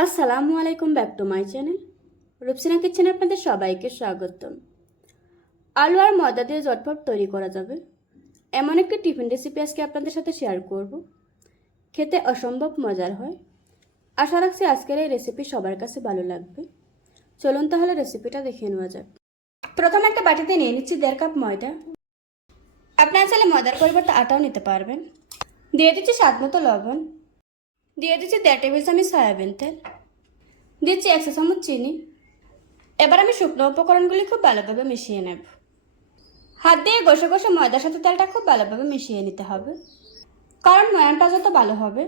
আসসালামু আলাইকুম back to my channel. Rupsina কিচেনে আপনাদের সবাইকে স্বাগতম। আলু আর ময়দা দিয়ে জটপট তৈরি করা যাবে। এমন একটি টিফিন রেসিপি আজকে আপনাদের সাথে শেয়ার করব। খেতে অসম্ভব মজার হয়। আশা রাখছি আজকের এই রেসিপি সবার কাছে ভালো লাগবে। চলুন তাহলে রেসিপিটা দেখে নেওয়া যাক। প্রথমে একটা বাটিতে নিয়ে নিচ্ছি দেড় কাপ ময়দা। আপনার চাইলে ময়দার পরিবর্তে আটাও নিতে পারবেন। দিয়ে দিচ্ছি স্বাদ মতো লবণ। দিয়ে দিচ্ছি দেড় টেবিল চামচ সয়াবিন তেল। দিচ্ছি একশো চামচ চিনি। এবার আমি শুকনো উপকরণগুলি খুব ভালোভাবে মিশিয়ে নেব। হাত দিয়ে ঘষে ঘষে ময়দার সাথে তেলটা খুব ভালোভাবে মিশিয়ে নিতে হবে। কারণ ময়ানটা যত ভালো হবে,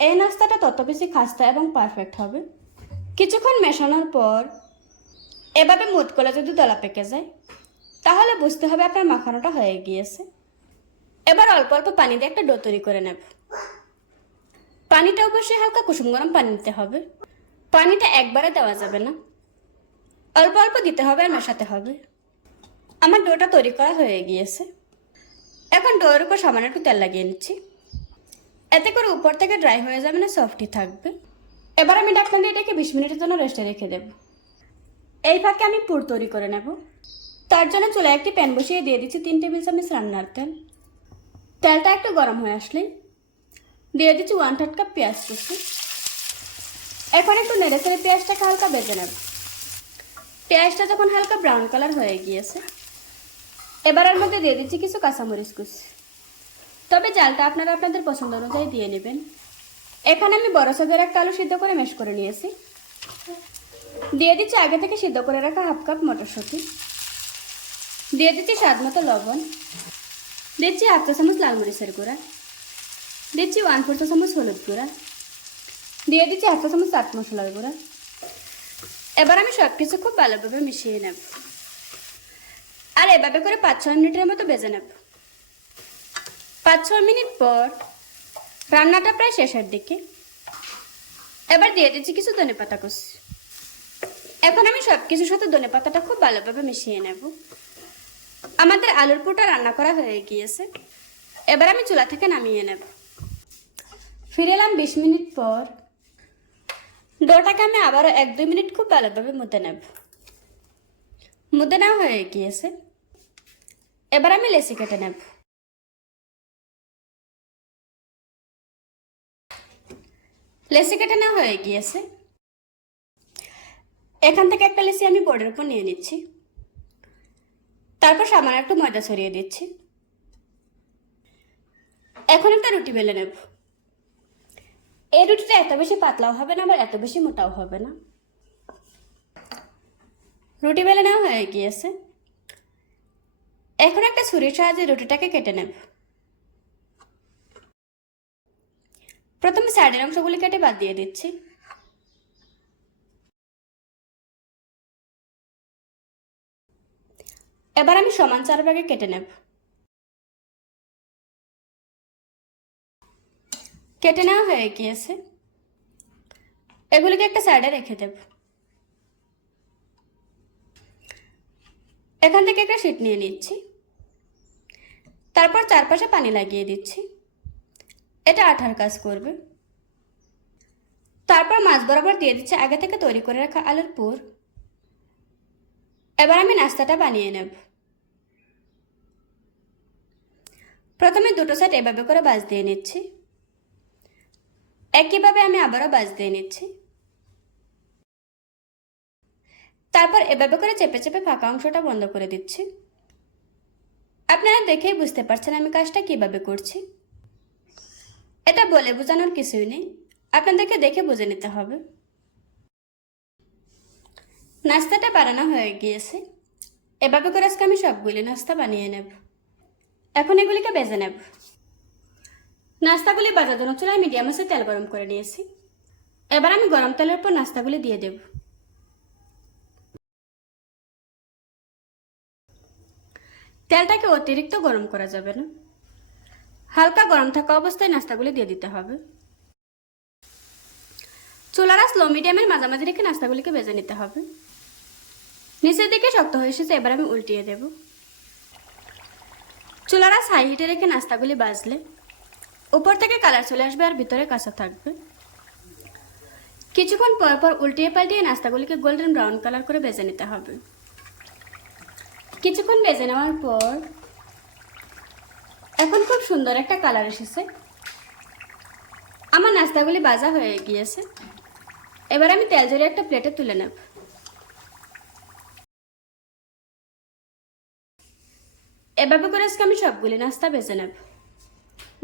এই নাস্তাটা তত বেশি খাস্তা এবং পারফেক্ট হবে। কিছুক্ষণ মেশানোর পর এভাবে মুদ করে যদি দলা পেকে যায়, তাহলে বুঝতে হবে আপনার মাখানোটা হয়ে গিয়েছে। এবার অল্প অল্প পানি দিয়ে একটা ডো তৈরি করে নেব। পানিটা অবশ্যই হালকা কুসুম গরম পানি নিতে হবে। পানিটা একবারে দেওয়া যাবে না। অল্প অল্প দিতে হবে আর মেশাতে হবে। আমার ডোটা তৈরি করা হয়ে গিয়েছে। এখন ডোয়ের উপর সামান্য একটু তেল লাগিয়ে নিচ্ছি। এতে করে উপর থেকে ড্রাই হয়ে যাবে না, সফটই থাকবে। এবার আমি ডাক্তার দিয়ে এটাকে বিশ মিনিটের জন্য রেস্টে রেখে দেব। এই ফাঁকে আমি পুর তৈরি করে নেব। তার জন্য চুলায় একটি প্যান বসিয়ে দিয়ে দিচ্ছি তিন টেবিল চামচ রান্নার তেল। তেলটা একটু গরম হয়ে আসলেই দিয়ে দিচ্ছি ওয়ান থার্ড কাপ পেঁয়াজ কুচি। এখন একটু নেড়ে চেড়ে পেঁয়াজটাকে হালকা বেজে নেব। পেঁয়াজটা যখন হালকা ব্রাউন কালার হয়ে গিয়েছে, এবার এর মধ্যে দিয়ে দিচ্ছি কিছু কাঁচামরিচ কুচি। তবে জালটা আপনারা আপনাদের পছন্দ অনুযায়ী দিয়ে নেবেন। এখানে আমি বড় সাজের একটা আলু সিদ্ধ করে মেশ করে নিয়েছি। দিয়ে দিচ্ছি আগে থেকে সিদ্ধ করে রাখা হাফ কাপ মটরশুঁটি। দিয়ে দিচ্ছি স্বাদ মতো লবণ। দিচ্ছি হাফ চা চামচ লাল মরিচের গুঁড়া। দিচ্ছি ওয়ান ফোর চা চামচ হলুদ গুঁড়া। দিয়ে দিচ্ছি চা চামচ চাট মশলার গুঁড়া। এবার আমি সব কিছু খুব ভালোভাবে মিশিয়ে নেব। আর এভাবে করে পাঁচ, ছয় মিনিটের মতো বেজে নেব। পাঁচ, ছয় মিনিট পর রান্নাটা প্রায় শেষের দিকে। এবার দিয়ে দিচ্ছি কিছু ধনে পাতা কুচি। এখন আমি সব কিছুর সাথে ধনে পাতাটা খুব ভালোভাবে মিশিয়ে নেব। আমাদের আলুর পুরটা রান্না করা হয়ে গিয়েছে। এবার আমি চুলা থেকে নামিয়ে নেব। ফিরে এলাম বিশ মিনিট পর। ডোটাকে আমি আবারও এক দুই মিনিট খুব ভালোভাবে মুদে নেব। মুদে নেওয়া হয়ে গিয়েছে। এবার আমি লেসি কেটে নেব। লেসি কেটে নেওয়া হয়ে গিয়েছে। এখান থেকে একটা লেসি আমি বোর্ডের উপর নিয়ে নিচ্ছি। তারপর সামান্য একটু ময়দা ছড়িয়ে দিচ্ছি। এখন একটা রুটি বেলে নেব। এই রুটিটা এত বেশি পাতলাও হবে না, আবার এত বেশি মোটাও হবে না। রুটি বেলে নেওয়া হয়ে গিয়েছে। এখন একটা ছুরির সাহায্যে রুটিটাকে কেটে নেব। প্রথমে সাইডের অংশগুলি কেটে বাদ দিয়ে দিচ্ছি। এবার আমি সমান চার ভাগে কেটে নেব। কেটে নেওয়া হয়ে গিয়েছে। এগুলিকে একটা সাইডে রেখে দেব। এখান থেকে একটা শিট নিয়ে নিচ্ছি। তারপর চারপাশে পানি লাগিয়ে দিচ্ছি। এটা আঠার কাজ করবে। তারপর মাছ বরাবর দিয়ে দিচ্ছি আগে থেকে তৈরি করে রাখা আলুর পুর। এবার আমি নাস্তাটা বানিয়ে নেব। প্রথমে দুটো সাইড এভাবে করে বাজ দিয়ে নিচ্ছি। একইভাবে আমি আবারও বাজ দিয়ে নিচ্ছি। তারপর এভাবে করে চেপে চেপে ফাঁকা অংশটা বন্ধ করে দিচ্ছি। আপনারা দেখেই বুঝতে পারছেন আমি কাজটা কীভাবে করছি। এটা বলে বোঝানোর কিছুই নেই। আপনাদেরকে দেখে বুঝে নিতে হবে। নাস্তাটা বানানো হয়ে গিয়েছে। এভাবে করে আজকে আমি সবগুলি নাস্তা বানিয়ে নেব। এখন এগুলিকে বেজে নেব। নাস্তাগুলি বাজার চুলায় মিডিয়াম আছে, তেল গরম করে নিয়েছি। এবার আমি গরম তেলের উপর নাস্তাগুলি দিয়ে দেব। তেলটাকে অতিরিক্ত গরম করা যাবে না। হালকা গরম থাকা অবস্থায় নাস্তাগুলি দিয়ে দিতে হবে। চুলারা স্লো মিডিয়ামের মাঝামাঝি রেখে নাস্তাগুলিকে বেজে নিতে হবে। নিচের দিকে শক্ত হয়ে এসেছে, এবার আমি উল্টিয়ে দেব। চুলারা হাই হিটে রেখে নাস্তাগুলি বাজলে। উপর থেকে কালার চলে আসবে আর ভিতরে কাঁচা থাকবে। কিছুক্ষণ পর পর উল্টিয়ে পাল্টিয়ে নাস্তাগুলিকে গোল্ডেন ব্রাউন কালার করে বেজে নিতে হবে। কিছুক্ষণ বেজে নেওয়ার পর এখন খুব সুন্দর একটা কালার এসেছে। আমার নাস্তাগুলি বাজা হয়ে গিয়েছে। এবার আমি তেল ঝরিয়ে একটা প্লেটে তুলে নেব। এভাবে করে আজকে আমি সবগুলি নাস্তা বেছে নেব।